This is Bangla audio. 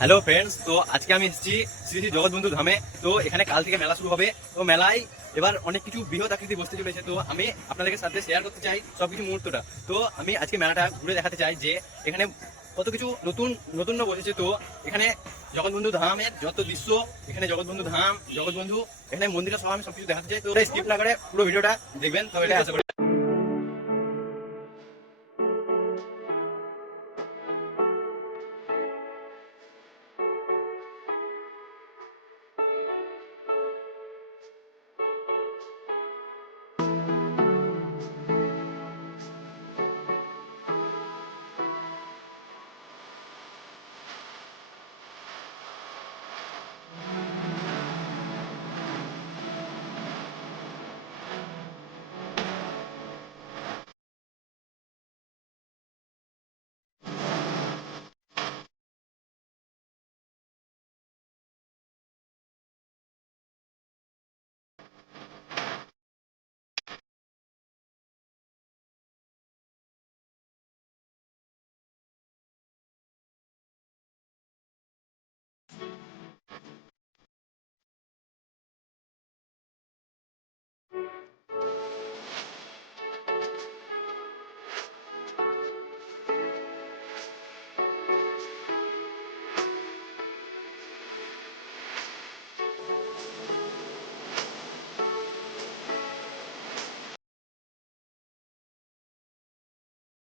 হ্যালো ফ্রেন্ডস তো আজকে আমি এসেছি শ্রী শ্রী জগৎবন্ধু ধামে। তো এখানে কাল থেকে মেলা শুরু হবে। তো মেলায় এবার অনেক কিছু বৃহৎ আকৃতি বসতে চলেছে। তো আমি আপনাদের সাথে শেয়ার করতে চাই সবকিছু মুহূর্তটা। তো আমি আজকে মেলাটা ঘুরে দেখাতে চাই যে এখানে কত কিছু নতুন নতুন বসেছে। তো এখানে জগৎবন্ধু ধামের যত দৃশ্য, এখানে জগৎবন্ধু ধাম, জগৎবন্ধু, এখানে মন্দিরের সব আমি সবকিছু দেখাতে চাই। তো স্কিপ না করে পুরো ভিডিওটা দেখবেন। তো এটা আশা করি